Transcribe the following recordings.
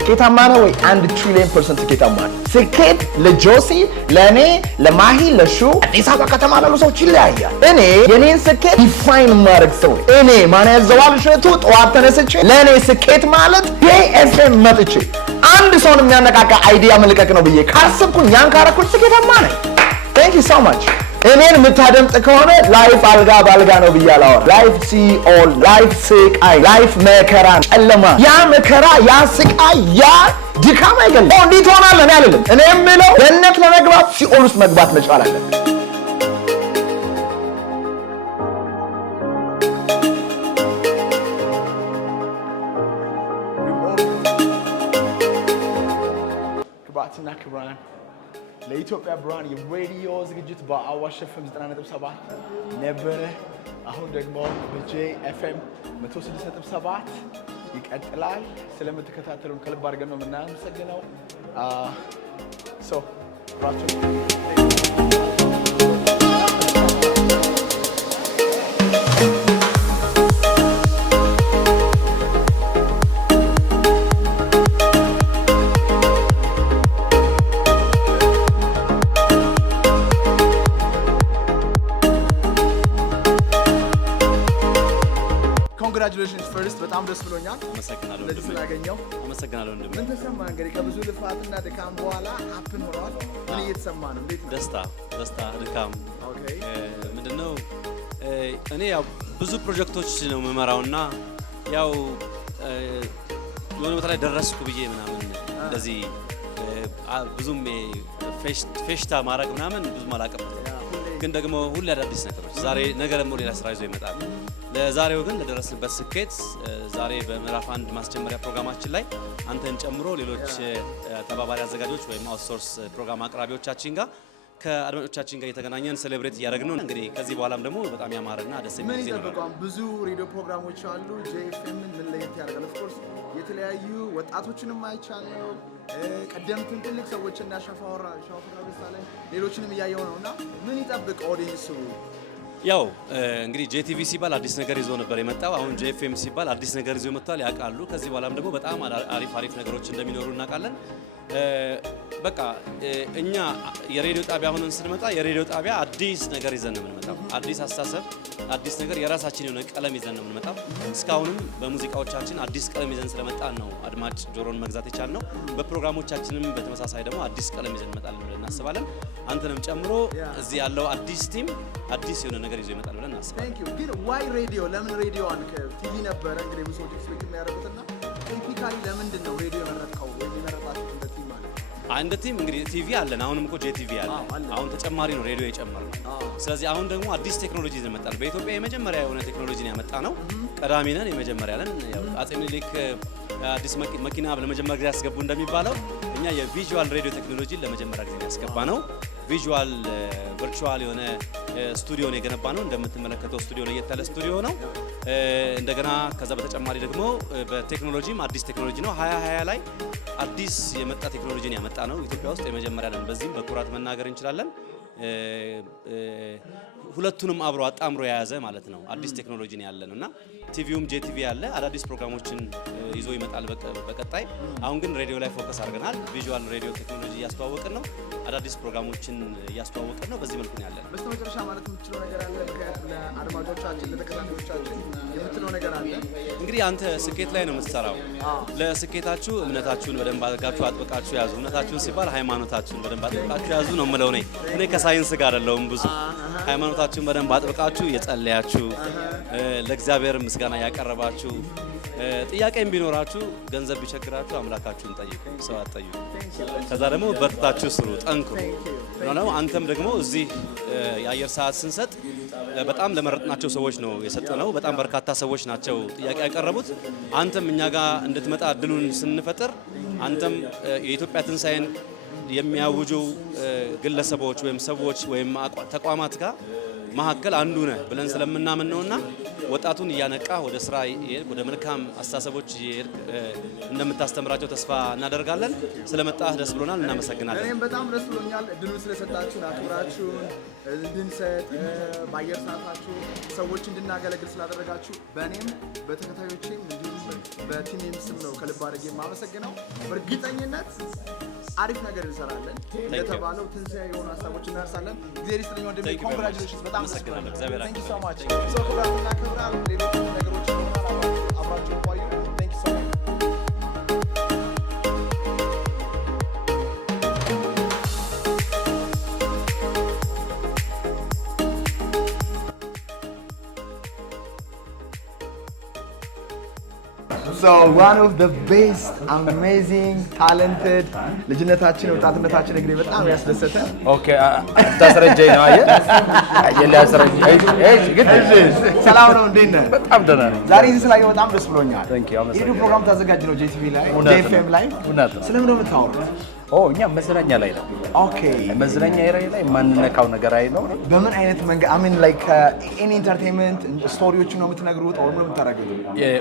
ስኬታማ ነው ወይ? 1 ትሪሊየን% ስኬታማ ነው። ስኬት ለጆሲ፣ ለኔ፣ ለማሂ፣ ለሹ አዲስ አበባ ከተማ ላሉ ሰዎች ይለያያል። እኔ የኔን ስኬት ዲፋይን ማድረግ ሰው እኔ ማን ያዘዋል እሸቱ ጠዋት ተነስቼ ለኔ ስኬት ማለት ኤፍኤም መጥቼ አንድ ሰውን የሚያነቃቃ አይዲያ መልቀቅ ነው ብዬ ካሰብኩኝ ያን ካረኩት ስኬታማ ነኝ። Thank you so much. እኔን የምታደምጥ ከሆነ ላይፍ አልጋ ባልጋ ነው ብዬ አላወራም። ላይፍ ሲኦል፣ ላይፍ ስቃይ፣ ላይፍ መከራ፣ ጨለማ፣ ያ መከራ፣ ያ ስቃይ፣ ያ ድካም አይገለም። እንዴት ሆናለህ? እኔ አልልም። እኔ የምለው ገነት ለመግባት ሲኦል ውስጥ መግባት መቻል አለብን። ክቡራትና ክቡራን ለኢትዮጵያ ብርሃን የሬዲዮ ዝግጅት በአዋሽ ኤፍኤም 90.7 ነበረ። አሁን ደግሞ በጄኤፍኤም 106.7 ይቀጥላል። ስለምትከታተሉን ከልብ አድርገን ነው የምናመሰግነው። Congratulations first በጣም ደስ ብሎኛል። አመሰግናለሁ ለዚህ ስላገኘው አመሰግናለሁ። ምን ተሰማህ? እንግዲህ ከብዙ ልፋትና ድካም በኋላ አፕን ሆኗል። ምን እየተሰማ ነው? እንዴት ነው? ደስታ ድካም። ኦኬ ምንድነው እኔ ያው ብዙ ፕሮጀክቶች ነው የምመራውና ያው የሆነ ቦታ ላይ ደረስኩ ብዬ ምናምን እንደዚህ ብዙም ፌሽታ ማድረግ ምናምን ብዙም አላውቅም። ግን ደግሞ ሁሌ አዳዲስ ነገሮች ዛሬ ነገ ደግሞ ሌላ ስራ ይዞ ይመጣል። ለዛሬው ግን ለደረስንበት ስኬት ዛሬ በምዕራፍ 1 ማስጀመሪያ ፕሮግራማችን ላይ አንተን ጨምሮ ሌሎች ተባባሪ አዘጋጆች ወይም አውትሶርስ ፕሮግራም አቅራቢዎቻችን ጋር ከአድማጮቻችን ጋር የተገናኘን ሴሌብሬት እያደረግን ነው። እንግዲህ ከዚህ በኋላም ደግሞ በጣም ያማረና ደስ የሚል ጊዜ ነው። ብዙ ሬዲዮ ፕሮግራሞች አሉ። ጄኤፍኤም ምን ለየት ያደርጋል? ኦፍ ኮርስ የተለያዩ ወጣቶችንም አይቻለሁ። ቀደምትን ትልቅ ሰዎችና ሻፋወራ ምሳሌ ሌሎችንም እያየው ነውና ምን ይጠብቅ ኦዲየንሱ? ያው እንግዲህ ጄቲቪ ሲባል አዲስ ነገር ይዞ ነበር የመጣው። አሁን ጄኤፍኤም ሲባል አዲስ ነገር ይዞ መጥቷል፣ ያውቃሉ። ከዚህ በኋላም ደግሞ በጣም አሪፍ ነገሮች እንደሚኖሩ እናውቃለን። በቃ እኛ የሬዲዮ ጣቢያ ሆነን ስንመጣ የሬዲዮ ጣቢያ አዲስ ነገር ይዘን ነው የምንመጣው። አዲስ አስተሳሰብ፣ አዲስ ነገር፣ የራሳችን የሆነ ቀለም ይዘን ነው የምንመጣው። እስካሁንም በሙዚቃዎቻችን አዲስ ቀለም ይዘን ስለመጣን ነው አድማጭ ጆሮን መግዛት የቻልነው። በፕሮግራሞቻችንም በተመሳሳይ ደግሞ አዲስ ቀለም ይዘን እንመጣለን ብለን እናስባለን። አንተንም ጨምሮ እዚህ ያለው አዲስ ቲም አዲስ የሆነ ነገር ይዞ ይመጣል ብለን እናስባለን። Thank you. ግን ዋይ ሬዲዮ? ለምን ሬዲዮ አንከ? ቲቪ ነበረ እንግዲህ ብዙ ሰዎች ስልክ የሚያደርጉትና ቴክኒካሊ ለምንድን ነው ሬዲዮ የመረጥከው ወይ የመረጣችሁት? እንደ ቲም ማለት አንድ ቲም እንግዲህ ቲቪ አለን። አሁንም እኮ ጄቲቪ አለ። አሁን ተጨማሪ ነው ሬዲዮ የጨመርነው። ስለዚህ አሁን ደግሞ አዲስ ቴክኖሎጂ ይዘን መጣን። በኢትዮጵያ የመጀመሪያ የሆነ ቴክኖሎጂን ያመጣ ነው። ቀዳሚ ነን፣ የመጀመሪያ ነን። ያው አጼ ምኒልክ አዲስ መኪና ለመጀመሪያ ጊዜ ያስገቡ እንደሚባለው እኛ የቪዥዋል ሬዲዮ ቴክኖሎጂን ለመጀመሪያ ጊዜ ያስገባ ነው። ቪዥዋል ቨርቹዋል የሆነ ስቱዲዮ ነው የገነባ ነው። እንደምትመለከተው ስቱዲዮ ለየት ያለ ስቱዲዮ ነው። እንደገና ከዛ በተጨማሪ ደግሞ በቴክኖሎጂም አዲስ ቴክኖሎጂ ነው። 2020 ላይ አዲስ የመጣ ቴክኖሎጂን ያመጣ ነው። ኢትዮጵያ ውስጥ የመጀመሪያ ነን። በዚህም በኩራት መናገር እንችላለን። ሁለቱንም አብሮ አጣምሮ የያዘ ማለት ነው። አዲስ ቴክኖሎጂ ነው ያለን እና ቲቪውም ጄቲቪ ያለ አዳዲስ ፕሮግራሞችን ይዞ ይመጣል በቀጣይ። አሁን ግን ሬዲዮ ላይ ፎከስ አድርገናል። ቪዥዋል ሬዲዮ ቴክኖሎጂ እያስተዋወቅን ነው። አዳዲስ ፕሮግራሞችን እያስተዋወቅን ነው። በዚህ መልኩ ነው ያለን። በስተመጨረሻ ማለት የምትችለው ነገር አለ? ለአድማጮቻችን ለተከታታዮቻችን የምትለው ነገር አለ? እንግዲህ አንተ ስኬት ላይ ነው የምትሰራው። ለስኬታችሁ እምነታችሁን በደንብ አድርጋችሁ አጥብቃችሁ ያዙ። እምነታችሁን ሲባል ሃይማኖታችሁን በደንብ አጥብቃችሁ ያዙ ነው የምለው እኔ ከሳይንስ ጋር አይደለሁም ብዙ። ሃይማኖታችሁን በደንብ አጥብቃችሁ የጸለያችሁ ለእግዚአብሔር ምስጋና ያቀረባችሁ ጥያቄም ቢኖራችሁ ገንዘብ ቢቸግራችሁ አምላካችሁን ጠይቁ፣ ሰው አትጠይቁ። ከዛ ደግሞ በርታችሁ ስሩ፣ ጠንክሩ ነው። አንተም ደግሞ እዚህ የአየር ሰዓት ስንሰጥ በጣም ለመረጥናቸው ሰዎች ነው የሰጠነው። በጣም በርካታ ሰዎች ናቸው ጥያቄ ያቀረቡት። አንተም እኛ ጋር እንድትመጣ እድሉን ስንፈጥር አንተም የኢትዮጵያ ትንሣኤን የሚያውጁ ግለሰቦች ወይም ሰዎች ወይም ተቋማት ጋር መካከል አንዱ ነህ ብለን ስለምናምን ነውና ወጣቱን እያነቃ ወደ ስራ ወደ መልካም አስተሳሰቦች እንደምታስተምራቸው ተስፋ እናደርጋለን። ስለመጣህ ደስ ብሎናል፣ እናመሰግናለን። እኔም በጣም ደስ ብሎኛል እድሉን ስለሰጣችሁን፣ አክብራችሁን እንድንሰጥ በአየር ሰዓታችሁ ሰዎች እንድናገለግል ስላደረጋችሁ በእኔም በተከታዮቼም እንዲሁም በቲሜም ስም ነው ከልብ አድርጌ የማመሰግነው። በእርግጠኝነት አሪፍ ነገር እንሰራለን። እንደተባለው ትንሣኤ የሆኑ ሀሳቦች እናርሳለን። እግዚአብሔር ይስጥልኝ ወንድሜ። ኮንግራቹሌሽንስ በጣም አመሰግናለሁ። እግዚአብሔር ታንክ ዩ ሶ ማች። ሰው ክብራትና ክብራን ሌሎች ነገሮች ይኖራሉ። አብራችሁ ቆዩ። ታንክ ዩ ሶ ማች። So one of the best, amazing, talented ልጅነታችን ወጣትነታችን እንግዲህ በጣም ያስደሰተ ኦኬ ታስረጀኝ ነው አየ ያስረጀኝ ሰላም ነው እንዴት ነህ? በጣም ደህና ነኝ። ዛሬ እዚህ ስላየሁ በጣም ደስ ብሎኛል። ይሄ ፕሮግራም ታዘጋጅ ነው ጄቲቪ ላይ ጄኤፍኤም ላይ ስለምን ነው የምታወሩት? እኛ መዝናኛ ላይ ነው። ኦኬ መዝናኛ ላይ የማንነካው ነገር አይኖርም። በምን አይነት መንገድ አሚን ላይክ ኢን ኢንተርቴይንመንት ስቶሪዎችን ነው የምትነግሩት ወይ ነው የምታደርጉት?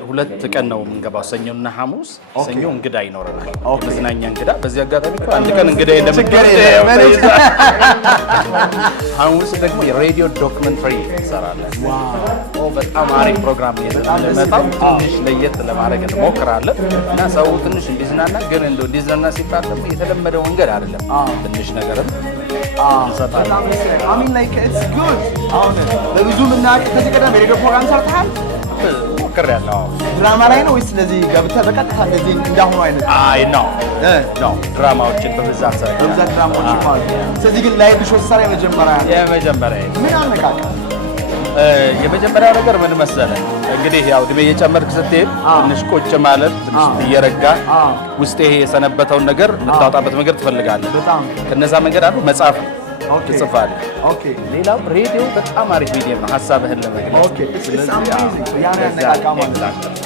ሁለት ቀን ነው የምንገባው፣ ሰኞና ሐሙስ። ሰኞ እንግዳ ይኖረናል፣ መዝናኛ እንግዳ። በዚህ አጋጣሚ አንድ ቀን እንግዳ እንደምትገኝ ሐሙስ ደግሞ የሬዲዮ ዶክመንተሪ እንሰራለን። ዋው በጣም አሪፍ ፕሮግራም ነው። ትንሽ ለየት ለማድረግ እንሞክራለን እና ሰው ትንሽ እንዲዝናና፣ ግን እንደው እንዲዝናና ሲባል ደግሞ የተለመደው መንገድ አይደለም። ትንሽ ነገርም እንሰጣለን። አሚን ላይክ ኢትስ ጉድ። አሁን በብዙ ምናቅ ከዚህ ቀደም የሬዲዮ ፕሮግራም ሰርተሃል? ሞክሬያለሁ። ድራማ ላይ ነው ወይስ ስለዚህ ገብተህ በቀጥታ እንደዚህ እንዳሁኑ አይነት? አይ ነው ድራማዎችን በብዛት ድራማዎች ማለት ነው። ስለዚህ ግን ላይቭ ሾው ሰራ የመጀመሪያ ምን አነቃቃ? የመጀመሪያው ነገር ምን መሰለህ እንግዲህ ያው እድሜ እየጨመርክ ስትሄድ ትንሽ ቁጭ ማለት ትንሽ እየረጋ ውስጥ ይሄ የሰነበተውን ነገር ልታወጣበት መንገድ ትፈልጋለህ። ከነዛ መንገድ አንዱ መጽሐፍ ትጽፋለህ። ሌላው ሬዲዮ በጣም አሪፍ ሚዲየም ነው ሀሳብህን ለመግለጽ።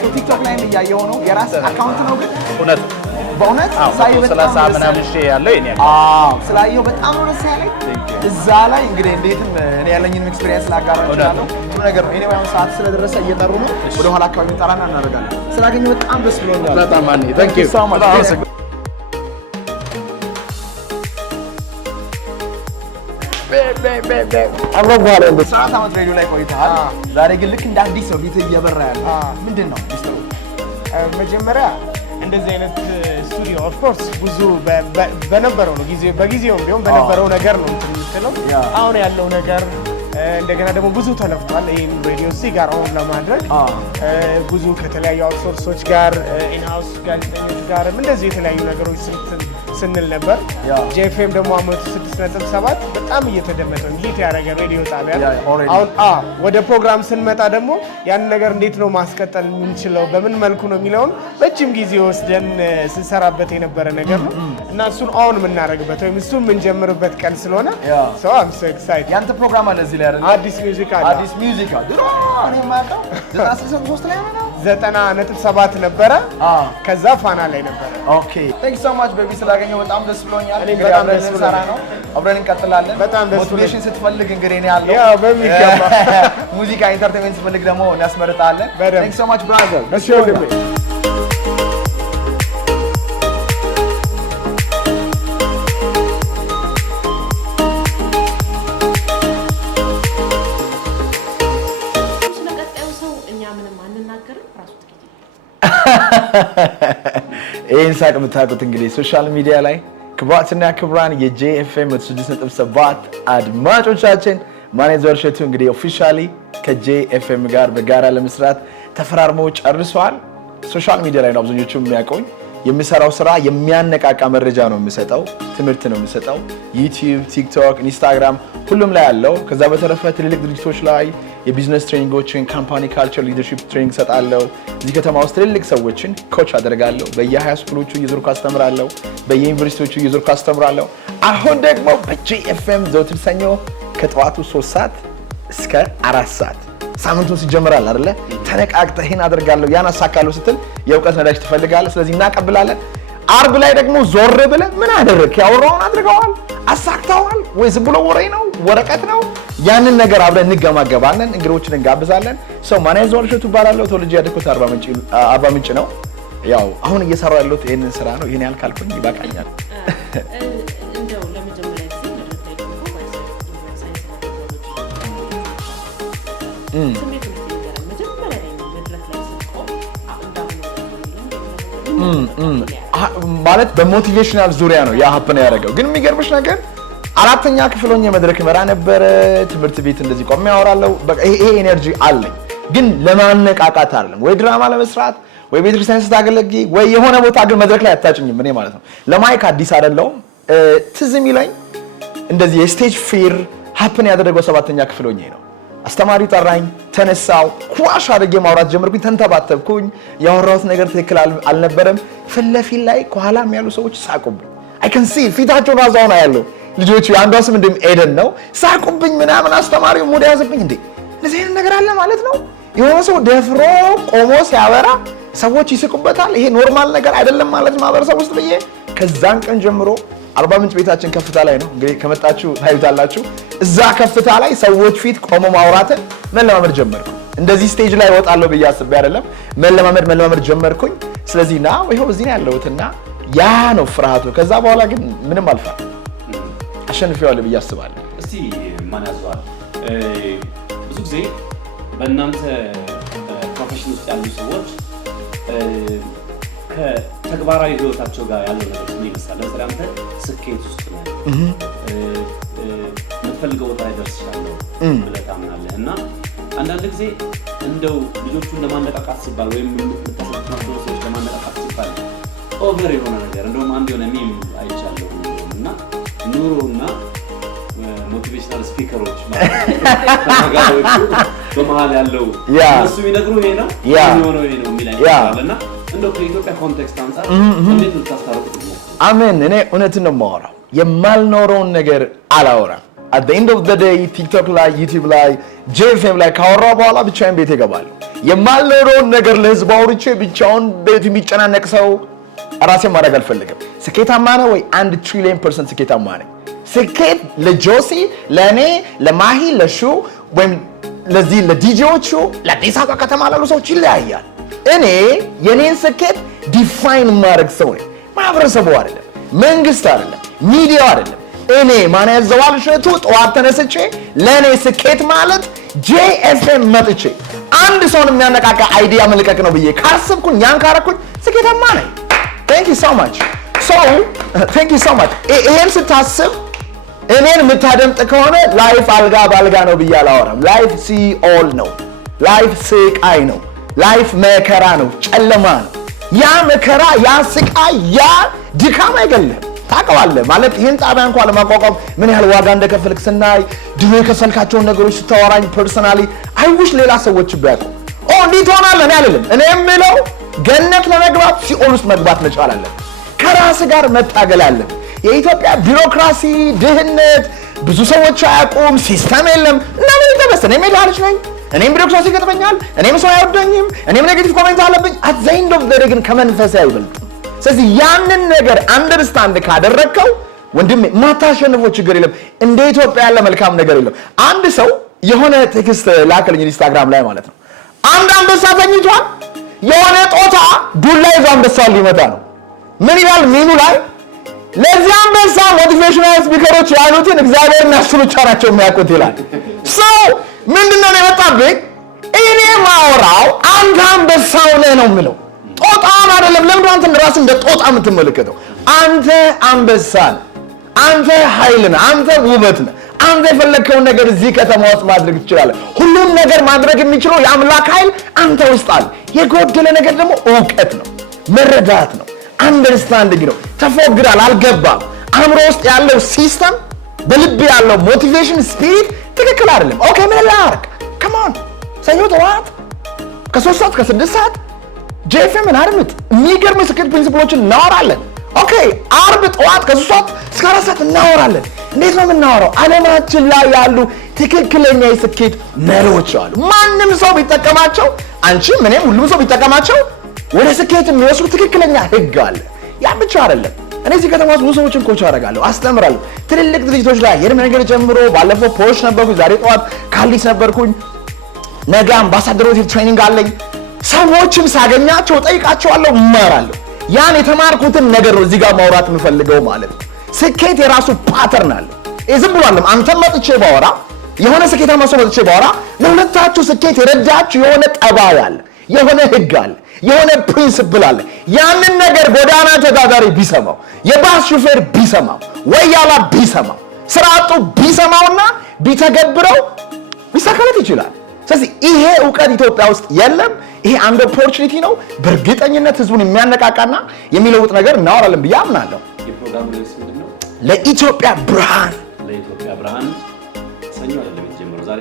ቲክቶክ ላይ እያየሁ ነው። የራስህ አካውንት ነው ግን እውነት በእውነት ሰላሳ ምናምን ሺህ ያለው የኔ ስላየው በጣም ነው ደስ ያለኝ። እዛ ላይ እንግዲህ እንዴትም እኔ ያለኝን ኤክስፒሪየንስ ላጋራ እችላለሁ። ጥሩ ነገር ነው። እኔ ባይሆን ሰዓት ስለደረሰ እየጠሩ ነው። ወደ ኋላ አካባቢ እንጠራና እናደርጋለን። ስላገኘሁ በጣም ደስ ብሎኛል። በጣም ማን ታንክ ዩ ሰባት ዓመት ሬዲዮ ላይ ቆይተሃል። ዛሬ ግን ልክ እንደ አዲስ ሰው ፊትህ እየበራ ያለ ምንድን ነው ሚስጥሩ? መጀመሪያ እንደዚህ አይነት ስቱዲዮ ኦፍ ኮርስ ብዙ በነበረው ነው በጊዜውም ቢሆን በነበረው ነገር ነው እንትን የምትለው። አሁን ያለው ነገር እንደገና ደግሞ ብዙ ተለፍቷል። ይህን ሬዲዮ እዚህ ጋር አሁን ለማድረግ ብዙ ከተለያዩ አውትሶርሶች ጋር ኢንሃውስ ጋዜጠኞች ጋርም እንደዚህ የተለያዩ ነገሮች ስንል ነበር። ጄኤፍኤም ደግሞ አመቱ 6.7 በጣም እየተደመጠ ነው ሂት ያደረገ ሬዲዮ ጣቢያ። አሁን ወደ ፕሮግራም ስንመጣ ደግሞ ያን ነገር እንዴት ነው ማስቀጠል የምንችለው በምን መልኩ ነው የሚለውን ረጅም ጊዜ ወስደን ስንሰራበት የነበረ ነገር ነው እና እሱን አሁን የምናደርግበት ወይም እሱን የምንጀምርበት ቀን ስለሆነ ሰው አም ሶ ኤክሳይትድ። ያንተ ፕሮግራም አለ እዚህ ላይ አይደል? አዲስ ሚውዚክ አለ። አዲስ ሚውዚክ አለ። ድሮ እኔ ማቀው 93 ላይ ነው 90.7 ነበረ። ከዛ ፋና ላይ ነበረ። ኦኬ ቴንክ ሶ ማች ቤቢ ስላገኘው በጣም ደስ ብሎኛል። እንግዲህ አብረን እንሰራ ነው፣ አብረን እንቀጥላለን። በጣም ደስ ሞቲቬሽን ስትፈልግ እንግዲህ እኔ ያለው ያው በሚገባ ሙዚቃ ኢንተርቴይንመንት ስትፈልግ ደግሞ እናስመርጣለን። ቴንክ ሶ ማች ብራዘር። እሺ ወንድሜ ይህን ሳቅ የምታውቁት እንግዲህ ሶሻል ሚዲያ ላይ ክቡራትና ክቡራን የጄኤፍኤም 6.7 አድማጮቻችን ማኔዘር እሸቱ እንግዲህ ኦፊሻሊ ከጄኤፍኤም ጋር በጋራ ለመስራት ተፈራርመው ጨርሰዋል። ሶሻል ሚዲያ ላይ ነው አብዛኞቹ የሚያውቁኝ። የሚሰራው ስራ የሚያነቃቃ መረጃ ነው የሚሰጠው፣ ትምህርት ነው የሚሰጠው። ዩቲዩብ፣ ቲክቶክ፣ ኢንስታግራም ሁሉም ላይ ያለው። ከዛ በተረፈ ትልልቅ ድርጅቶች ላይ የቢዝነስ ትሬኒንጎችን፣ ካምፓኒ ካልቸር ሊደርሺፕ ትሬኒንግ ሰጣለሁ። እዚህ ከተማ ውስጥ ትልልቅ ሰዎችን ኮች አደርጋለሁ። በየሃይ ስኩሎቹ እየዞርኩ አስተምራለሁ። በየዩኒቨርሲቲዎቹ እየዞርኩ አስተምራለሁ። አሁን ደግሞ በጄኤፍኤም ዘወትር ሰኞ ከጠዋቱ 3 ሰዓት እስከ 4 ሰዓት ሳምንቱን ሲጀምራል አይደለ? ተነቃቅተህ ይሄን አደርጋለሁ ያን አሳካለሁ ስትል የእውቀት ነዳጅ ትፈልጋለህ። ስለዚህ እናቀብላለን። አርብ ላይ ደግሞ ዞር ብለህ ምን አደረግክ? ያወራውን አድርገዋል? አሳክተዋል ወይ ዝም ብሎ ወሬ ነው ወረቀት ነው? ያንን ነገር አብረን እንገማገባለን። እንግዶችን እንጋብዛለን። ሰው ማን ያዘዋል እሸቱ እባላለሁ። ተወልጄ ያደግኩት አርባ ምንጭ ነው። ያው አሁን እየሰራሁ ያለሁት ይሄንን ስራ ነው። ይሄን ያህል ካልኩኝ ይበቃኛል። እንደው ለመጀመሪያ ጊዜ መድረክ ላይ ቆሞ ስሜት መጀመሪያ ላይ መድረክ ላይ ስትቆም ማለት በሞቲቬሽናል ዙሪያ ነው ያ ሀፕን ያደረገው። ግን የሚገርምሽ ነገር 4ኛ ክፍል ሆኜ መድረክ መራ ነበረ። ትምህርት ቤት እንደዚህ ቆሜ ያወራለሁ። በቃ ይሄ ኤነርጂ አለኝ። ግን ለማነቃቃት አይደለም ወይ ድራማ ለመስራት ወይ ቤተክርስቲያን ስታገለጊ ወይ የሆነ ቦታ ግን መድረክ ላይ አታጭኝም እኔ ማለት ነው። ለማይክ አዲስ አይደለሁም። ትዝ የሚለኝ እንደዚህ የስቴጅ ፊር ሀፕን ያደረገው 7ኛ ክፍል ሆኜ ነው። አስተማሪው ጠራኝ፣ ተነሳው፣ ኳሽ አድርጌ ማውራት ጀመርኩኝ። ተንተባተብኩኝ። ያወራሁት ነገር ትክክል አልነበረም። ፊት ለፊት ላይ ከኋላም ያሉ ሰዎች ሳቁብኝ። አይ ካን ሲ ፊታቸውን አዛውና ያለው ልጆቹ አንዷ ስም እንደም ኤደን ነው። ሳቁብኝ ምናምን። አስተማሪው ሙድ ያዘብኝ። እንዴ እንደዚህ አይነት ነገር አለ ማለት ነው። የሆነ ሰው ደፍሮ ቆሞ ሲያወራ ሰዎች ይስቁበታል። ይሄ ኖርማል ነገር አይደለም ማለት ማህበረሰብ ውስጥ ብዬ ከዛን ቀን ጀምሮ አርባ ምንጭ ቤታችን ከፍታ ላይ ነው። እንግዲህ ከመጣችሁ ታዩታላችሁ። እዛ ከፍታ ላይ ሰዎች ፊት ቆሞ ማውራትን መለማመድ ጀመርኩ። እንደዚህ ስቴጅ ላይ እወጣለሁ ብዬ አስቤ አይደለም። መለማመድ ጀመርኩኝ። ስለዚህ ና ይኸው እዚህ ነው ያለሁትና ያ ነው ፍርሃቱ። ከዛ በኋላ ግን ምንም አልፈራ አሸንፌዋለሁ ብዬ አስባለሁ። እስቲ ማን ያዘዋል? ብዙ ጊዜ በእናንተ ፕሮፌሽን ውስጥ ያሉ ሰዎች ከተግባራዊ ህይወታቸው ጋር ያለው ነገር ምን ይመስላል? ለምሳሌ አንተ ስኬት ውስጥ ነው የምትፈልገው ቦታ ላይ ደርሻለሁ ብለህ ታምናለህ እና አንዳንድ ጊዜ እንደው ልጆቹን ለማነቃቃት ሲባል ወይም የምታሰልጥናቸው ሰዎች ለማነቃቃት ሲባል ኦቨር የሆነ ነገር እንደውም አንድ የሆነ ሚም አይቻለሁ እና ኑሮና ሞቲቬሽናል ስፒከሮች ማለት በመሀል ያለው እሱ የሚነግሩ ይሄ ነው የሚሆነው ይሄ ነው የሚል አይደለም እና እንደው ከኢትዮጵያ ኮንቴክስት አንፃር እንዴት ልታስታርቁት ነው? አሜን። እኔ እውነትን ነው የማወራው። የማልኖረውን ነገር አላወራም። at the end of the day ቲክቶክ ላይ ዩቲዩብ ላይ ጄኤፍኤም ላይ ካወራው በኋላ ብቻዬን ቤት እገባለሁ። የማልኖረውን ነገር ለህዝብ አውርቼ ብቻውን ቤት የሚጨናነቅ ሰው ራሴን ማድረግ አልፈልግም። ስኬታማ ነው ወይ? 1 ትሪሊየን % ስኬታማ ነኝ። ስኬት ለጆሲ፣ ለእኔ፣ ለማሂ፣ ለሹ ወይም ለዚህ ለዲጄዎቹ ለአዲስ አበባ ከተማ ላሉ ሰዎች ይለያያል። እኔ የኔን ስኬት ዲፋይን ማድረግ ሰው ነኝ። ማህበረሰቡ አይደለም፣ መንግስት አይደለም፣ ሚዲያው አይደለም። እኔ ማን ያዘዋል እሸቱ ጠዋት ተነስቼ ለእኔ ስኬት ማለት ጄኤፍኤም መጥቼ አንድ ሰውን የሚያነቃቃ አይዲያ መልቀቅ ነው ብዬ ካስብኩኝ ያን ካረኩኝ ስኬታማ ነኝ። Thank you so much. ይሄን ስታስብ እኔን የምታደምጥ ከሆነ ላይፍ አልጋ ባልጋ ነው ብዬ አላወራም። ላይፍ ሲኦል ነው። ላይፍ ስቃይ ነው። ላይፍ መከራ ነው፣ ጨለማ ነው። ያ መከራ፣ ያ ስቃይ፣ ያ ድካም አይገልም። ታውቀዋለህ ማለት ይህን ጣቢያ እንኳን ለማቋቋም ምን ያህል ዋጋ እንደከፈልክ ስናይ ድሮ የከፈልካቸውን ነገሮች ስታወራኝ ፐርሰናሊ አይውሽ ሌላ ሰዎች ቢያውቁ እንዴት ሆናለህ እኔ አልልም። እኔ የምለው ገነት ለመግባት ሲኦል ውስጥ መግባት መቻል አለ። ከራስ ጋር መታገል አለ። የኢትዮጵያ ቢሮክራሲ፣ ድህነት፣ ብዙ ሰዎች አያውቁም፣ ሲስተም የለም እና ምን ተበሰነ ሜዳ ልጅ ነኝ። እኔም ቢሮክራሲ ይገጥመኛል፣ እኔም ሰው አይወደኝም፣ እኔም ኔጌቲቭ ኮሜንት አለብኝ። at the end of the day ግን ከመንፈስ አይበልጥ። ስለዚህ ያንን ነገር አንደርስታንድ ካደረግከው ወንድሜ ማታሸንፈው ችግር የለም። እንደ ኢትዮጵያ ያለ መልካም ነገር የለም። አንድ ሰው የሆነ ቴክስት ላከልኝ ኢንስታግራም ላይ ማለት ነው። አንድ አንበሳ ተኝቷል። የሆነ ጦጣ ዱላ ይዞ አንበሳውን ሊመታ ነው። ምን ይላል ሚኑ ላይ? ለዚህ አንበሳ ሞቲቬሽናል ስፒከሮች ያሉትን እግዚአብሔርና እሱ ብቻ ናቸው የሚያውቁት ይላል። ሰው ምንድነው የመጣብኝ? እኔ ማወራው አንተ አንበሳው ነህ ነው የምለው፣ ጦጣውን አይደለም። ለምን አንተ ራስህ እንደ ጦጣ የምትመለከተው? አንተ አንበሳ ነህ፣ አንተ ኃይል ነህ፣ አንተ ውበት ነህ። አንተ የፈለግከውን ነገር እዚህ ከተማ ውስጥ ማድረግ ትችላለህ። ሁሉም ነገር ማድረግ የሚችለው የአምላክ ኃይል አንተ ውስጥ አለ። የጎደለ ነገር ደግሞ እውቀት ነው፣ መረዳት ነው፣ አንደርስታንዲንግ ነው። ተፎግራል፣ አልገባም። አእምሮ ውስጥ ያለው ሲስተም፣ በልብ ያለው ሞቲቬሽን ስፒሪት ትክክል አይደለም። ኦኬ ምን ላድርግ? ከማን ሰኞ ጠዋት ከ3 ሰዓት ከ6 ሰዓት ጄኤፍኤምን አድምጥ። የሚገርም ስኬት ፕሪንሲፕሎችን እናወራለን። ኦኬ አርብ ጠዋት ከ3 ሰዓት እስከ 4 ሰዓት እናወራለን። እንዴት ነው የምናወራው? ዓለማችን ላይ ያሉ ትክክለኛ የስኬት መሪዎች አሉ። ማንም ሰው ቢጠቀማቸው፣ አንቺም እኔም ሁሉም ሰው ቢጠቀማቸው ወደ ስኬት የሚወስዱ ትክክለኛ ህግ አለ። ያ ብቻ አይደለም። እኔ እዚህ ከተማ ውስጥ ብዙ ሰዎችን ኮች አደርጋለሁ፣ አስተምራለሁ። ትልልቅ ድርጅቶች ላይ የእድሜ ነገር ጀምሮ ባለፈው ፖሽ ነበርኩኝ፣ ዛሬ ጠዋት ካሊስ ነበርኩኝ። ነገ አምባሳደሮች ትሬኒንግ አለኝ። ሰዎችም ሳገኛቸው ጠይቃቸዋለሁ፣ እማራለሁ። ያን የተማርኩትን ነገር ነው እዚህ ጋር ማውራት የምፈልገው ማለት ነው። ስኬት የራሱ ፓተርን አለ። ዝም ብሎ አይደለም አንተም መጥቼ ባወራ የሆነ ስኬታማ ሰው መጥቼ ባወራ ለሁለታችሁ ስኬት የረዳችሁ የሆነ ጠባይ አለ፣ የሆነ ህግ አለ፣ የሆነ ፕሪንሲፕል አለ። ያንን ነገር ጎዳና ተዳዳሪ ቢሰማው፣ የባስ ሹፌር ቢሰማው፣ ወያላ ቢሰማው፣ ስራ አጡ ቢሰማውና ቢተገብረው ሊሳካለት ይችላል። ስለዚህ ይሄ እውቀት ኢትዮጵያ ውስጥ የለም። ይሄ አንድ ኦፖርቹኒቲ ነው። በእርግጠኝነት ህዝቡን የሚያነቃቃና የሚለውጥ ነገር እናወራለን ብዬ አምናለሁ። የፕሮግራሙ ርዕስ ምንድን ነው? ለኢትዮጵያ ብርሃን። ለኢትዮጵያ ብርሃን ሰኞ አይደለም የተጀመረው ዛሬ።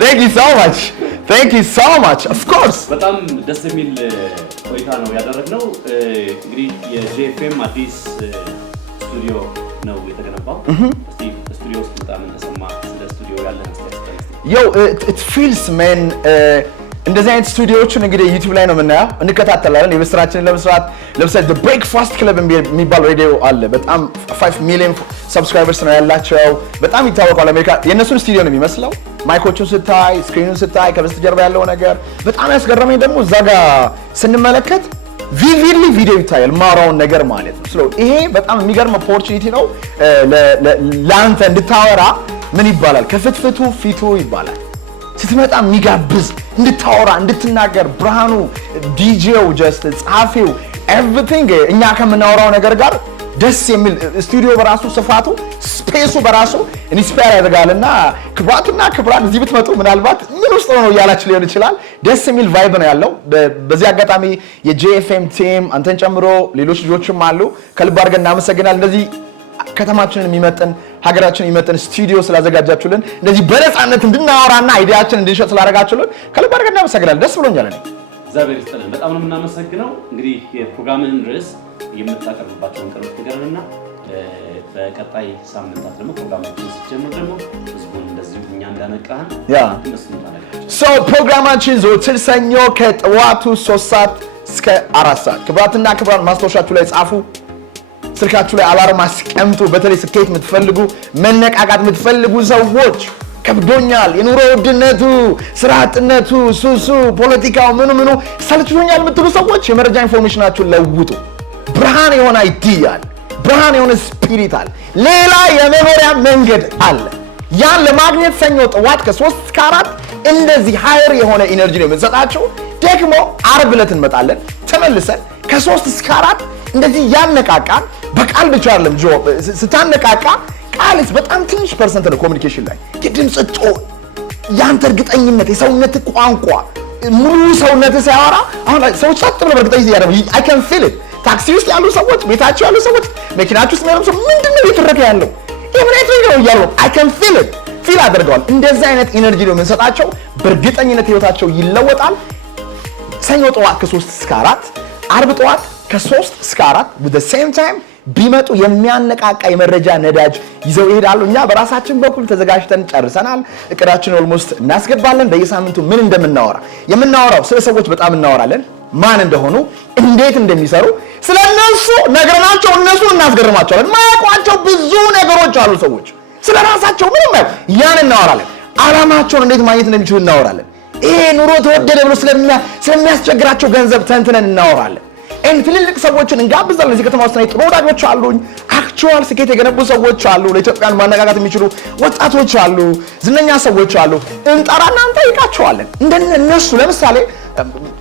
Thank you so much. Thank you so much. Of course. በጣም ደስ የሚል ቆይታ ነው ያደረግነው። እንግዲህ የጄኤፍኤም አዲስ ስቱዲዮ ነው የተገነባው። እስቲ ስቱዲዮ ውስጥ በጣም ተሰማ ስለ ስቱዲዮ ያለን አስተያየት። Yo, it feels man እንደዚህ አይነት ስቱዲዮዎችን እንግዲህ ዩቲዩብ ላይ ነው የምናየው፣ እንከታተላለን። የምስራችንን ለምሳሌ The Breakfast Club የሚባል ሬዲዮ አለ። በጣም 5 ሚሊዮን ሰብስክራይበርስ ነው ያላቸው። በጣም ይታወቃል። አሜሪካ የእነሱን ስቱዲዮ ነው የሚመስለው። ማይኮቹን ስታይ፣ ስክሪኑን ስታይ፣ ከበስተጀርባ ያለው ነገር በጣም ያስገረመኝ ደግሞ እዛ ጋር ስንመለከት ቪቪድሊ ቪዲዮ ይታያል፣ ማውራውን ነገር ማለት ነው። ስለ ይሄ በጣም የሚገርም ኦፖርቹኒቲ ነው ለአንተ እንድታወራ። ምን ይባላል? ከፍትፍቱ ፊቱ ይባላል። ስትመጣ የሚጋብዝ እንድታወራ እንድትናገር፣ ብርሃኑ፣ ዲጄው፣ ጀስት ጸሐፊው፣ ኤቭሪቲንግ እኛ ከምናወራው ነገር ጋር ደስ የሚል ስቱዲዮ በራሱ ስፋቱ ስፔሱ በራሱ ኢንስፓየር ያደርጋልና ክብራትና ክብራን እዚህ ብትመጡ ምናልባት ምን ውስጥ ነው እያላችሁ ሊሆን ይችላል። ደስ የሚል ቫይብ ነው ያለው። በዚህ አጋጣሚ የጄኤፍኤም ቲም አንተን ጨምሮ ሌሎች ልጆችም አሉ። ከልብ አድርገን እናመሰግናለን። እንደዚህ ከተማችንን የሚመጥን ሀገራችንን የሚመጥን ስቱዲዮ ስላዘጋጃችሁልን፣ እንደዚህ በነፃነት እንድናወራና አይዲያችንን እንድንሸጥ ስላደረጋችሁልን ከልብ አድርገን እናመሰግናለን። ደስ ብሎኛል። እኔ እግዚአብሔር ይስጥልን። በጣም ነው የምናመሰግነው። እንግዲህ የፕሮግራምን ርዕስ የምታቀርብባቸውን ቀኖች ንገረንና በቀጣይ ሳምንታት ደግሞ ፕሮግራማችን ስትጀምር ደግሞ ህዝቡን እንደዚሁ እኛ እንዳነቃህን እነሱን ታነቃቸው። ፕሮግራማችን ዘወትር ሰኞ ከጠዋቱ 3 ሰዓት እስከ 4 ሰዓት። ክብራትና ክብራን ማስታወሻችሁ ላይ ጻፉ፣ ስልካችሁ ላይ አላርም አስቀምጡ። በተለይ ስኬት የምትፈልጉ መነቃቃት የምትፈልጉ ሰዎች ከብዶኛል፣ የኑሮ ውድነቱ፣ ስራ አጥነቱ፣ ሱሱ፣ ፖለቲካው ምኑ ሰልችቶኛል የምትሉ ሰዎች የመረጃ ኢንፎርሜሽናችሁን ለውጡ። ብርሃን የሆነ አይዲያ አለ፣ ብርሃን የሆነ ስፒሪት አለ፣ ሌላ የመኖሪያ መንገድ አለ። ያን ለማግኘት ሰኞ ጠዋት ከ3 እስከ 4 እንደዚህ ሃየር የሆነ ኢነርጂ ነው የምንሰጣቸው። ደግሞ ዓርብ ዕለት እንመጣለን ተመልሰን ከ3 እስከ 4 እንደዚህ ያነቃቃን። በቃል ብቻ አይደለም ጆ ስታነቃቃ ቃልስ በጣም ትንሽ ፐርሰንት ነው ኮሚኒኬሽን ላይ። የድምጽ ጦን፣ ያንተ እርግጠኝነት፣ የሰውነት ቋንቋ ሙሉ ሰውነት ሲያወራ አሁን ሰዎች ጸጥ ብለው በእርግጠኝነት ያደርጉ I can feel it። ታክሲ ውስጥ ያሉ ሰዎች፣ ቤታቸው ያሉ ሰዎች፣ መኪናቸው ውስጥ ያሉ ሰዎች ምንድነው እየተደረገ ያለው ኤቭሪቲንግ ነው እያሉ I can feel it ፊል አድርገዋል። እንደዚህ አይነት ኢነርጂ ነው የምንሰጣቸው። በእርግጠኝነት ህይወታቸው ይለወጣል። ሰኞ ጠዋት ከ3 እስከ 4፣ ዓርብ ጠዋት ከ3 እስከ 4 with the same time ቢመጡ የሚያነቃቃ የመረጃ ነዳጅ ይዘው ይሄዳሉ። እኛ በራሳችን በኩል ተዘጋጅተን ጨርሰናል። እቅዳችን ኦልሞስት እናስገባለን። በየሳምንቱ ምን እንደምናወራ የምናወራው ስለ ሰዎች በጣም እናወራለን። ማን እንደሆኑ፣ እንዴት እንደሚሰሩ ስለነሱ ነግረናቸው እነሱን እናስገርማቸዋለን። ማያውቋቸው ብዙ ነገሮች አሉ። ሰዎች ስለ ራሳቸው ምንም ያን እናወራለን። ዓላማቸውን እንዴት ማግኘት እንደሚችሉ እናወራለን። ይሄ ኑሮ ተወደደ ብሎ ስለሚያስቸግራቸው ገንዘብ ተንትነን እናወራለን። ትልልቅ ሰዎችን እንጋብዛለን። እዚህ ከተማ ውስጥ ጥሩ ወዳጆች አሉኝ። አክቹዋል ስኬት የገነቡ ሰዎች አሉ። ለኢትዮጵያን ማነቃቃት የሚችሉ ወጣቶች አሉ። ዝነኛ ሰዎች አሉ። እንጠራና እንጠይቃቸዋለን። እንደነሱ ለምሳሌ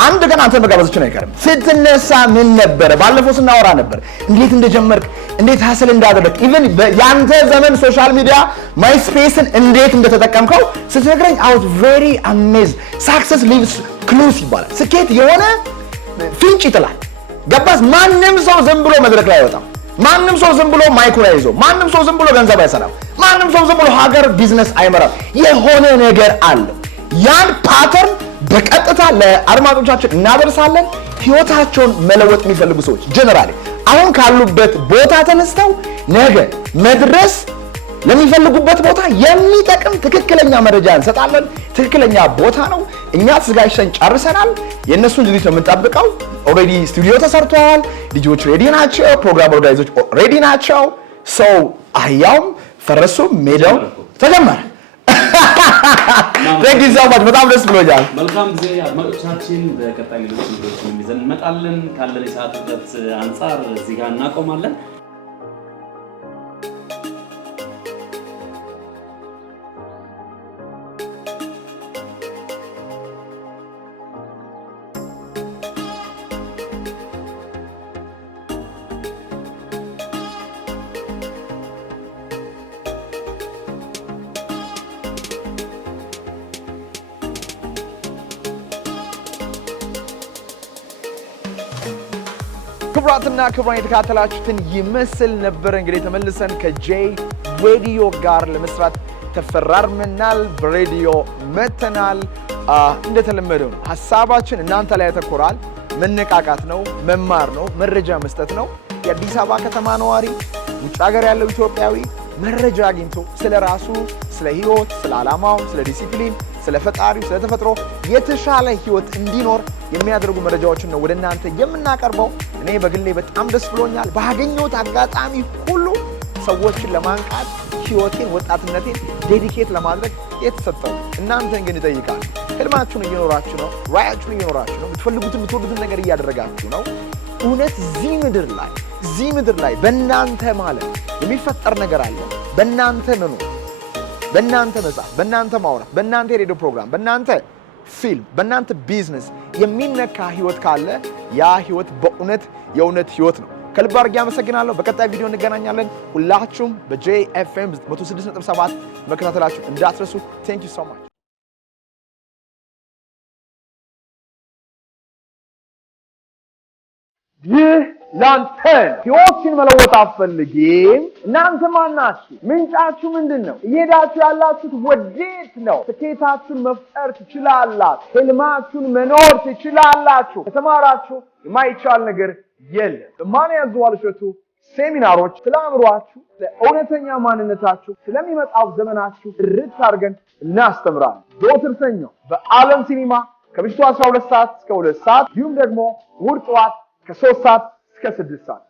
አንድ ቀን አንተ መጋበዛችን አይቀርም። ስትነሳ ምን ነበረ? ባለፈው ስናወራ ነበር እንዴት እንደጀመርክ፣ እንዴት ሀስል እንዳደረግ፣ ኢቭን ያንተ ዘመን ሶሻል ሚዲያ ማይስፔስን እንዴት እንደተጠቀምከው ስትነግረኝ I was very amazed። Success leaves clues ይባላል። ስኬት የሆነ ፍንጭ ይጥላል። ገባስ? ማንም ሰው ዝም ብሎ መድረክ ላይ አይወጣም። ማንም ሰው ዝም ብሎ ማይኩን አይዞ፣ ማንም ሰው ዝም ብሎ ገንዘብ አይሰራም። ማንም ሰው ዝም ብሎ ሀገር ቢዝነስ አይመራም። የሆነ ነገር አለ። ያን ፓተርን በቀጥታ ለአድማጮቻችን እናደርሳለን። ህይወታቸውን መለወጥ የሚፈልጉ ሰዎች ጀነራሊ አሁን ካሉበት ቦታ ተነስተው ነገ መድረስ ለሚፈልጉበት ቦታ የሚጠቅም ትክክለኛ መረጃ እንሰጣለን። ትክክለኛ ቦታ ነው። እኛ ተዘጋጅተን ጨርሰናል። የእነሱን ዝግጅት ነው የምንጠብቀው። ኦልሬዲ ስቱዲዮ ተሰርተዋል። ልጆች ሬዲ ናቸው። ፕሮግራም ኦርጋናይዘሮች ሬዲ ናቸው። ሰው አህያውም ፈረሱም ሜዳው ተጀመረ። Thank you so much በጣም ደስ ብሎኛል መልካም ጊዜ አድማጮቻችን በቀጣይ ሌሎች ቪዲዮዎችን ይዘን እንመጣለን ካለን የሰዓት እጥረት አንፃር እዚህ ጋር እናቆማለን ክብራትና ክብራን የተካተላችሁትን ይመስል ነበር እንግዲህ ተመልሰን ከጄ ሬዲዮ ጋር ለመስራት ተፈራርመናል በሬዲዮ መተናል እንደተለመደው ነው ሐሳባችን እናንተ ላይ ያተኮራል መነቃቃት ነው መማር ነው መረጃ መስጠት ነው የአዲስ አበባ ከተማ ነዋሪ ውጭ ሀገር ያለው ኢትዮጵያዊ መረጃ አግኝቶ ስለራሱ ስለ ህይወት ስለ ዓላማው ስለ ዲሲፕሊን ስለ ፈጣሪው ስለ ተፈጥሮ የተሻለ ህይወት እንዲኖር የሚያደርጉ መረጃዎችን ነው ወደናንተ የምናቀርበው እኔ በግሌ በጣም ደስ ብሎኛል ባገኘሁት አጋጣሚ ሁሉ ሰዎችን ለማንቃት ህይወቴን ወጣትነቴን ዴዲኬት ለማድረግ የተሰጠው እናንተን ግን ይጠይቃል ህልማችሁን እየኖራችሁ ነው ራዕያችሁን እየኖራችሁ ነው የምትፈልጉትን የምትወዱትን ነገር እያደረጋችሁ ነው እውነት እዚህ ምድር ላይ በእናንተ ማለት የሚፈጠር ነገር አለ በእናንተ መኖር በእናንተ መጻፍ በእናንተ ማውራት በእናንተ ሬዲዮ ፕሮግራም በእናንተ ፊልም በእናንተ ቢዝነስ የሚነካ ህይወት ካለ ያ ህይወት በእውነት የእውነት ህይወት ነው ከልብ አድርጌ አመሰግናለሁ በቀጣይ ቪዲዮ እንገናኛለን ሁላችሁም በጄኤፍኤም 106.7 መከታተላችሁ እንዳትረሱ Thank you so much ይህ ላንተን ህይወትን መለወጥ አትፈልጊም እናንተ ማናችሁ ምንጫችሁ ምንድነው እየሄዳችሁ ያላችሁት ወዴት ነው ስኬታችሁን መፍጠር ትችላላችሁ ህልማችሁን መኖር ትችላላችሁ ከተማራችሁ የማይቻል ነገር የለም በማን ያዘዋል እሸቱ ሴሚናሮች ስለ አእምሯችሁ ለእውነተኛ ማንነታችሁ ስለሚመጣው ዘመናችሁ ርት አድርገን እናስተምራለን ዘወትር ሰኞ በዓለም ሲኒማ ከምሽቱ 12 ሰዓት እስከ 2 ሰዓት ይሁን ደግሞ እሑድ ጠዋት ከ3 ሰዓት እስከ 6 ሰዓት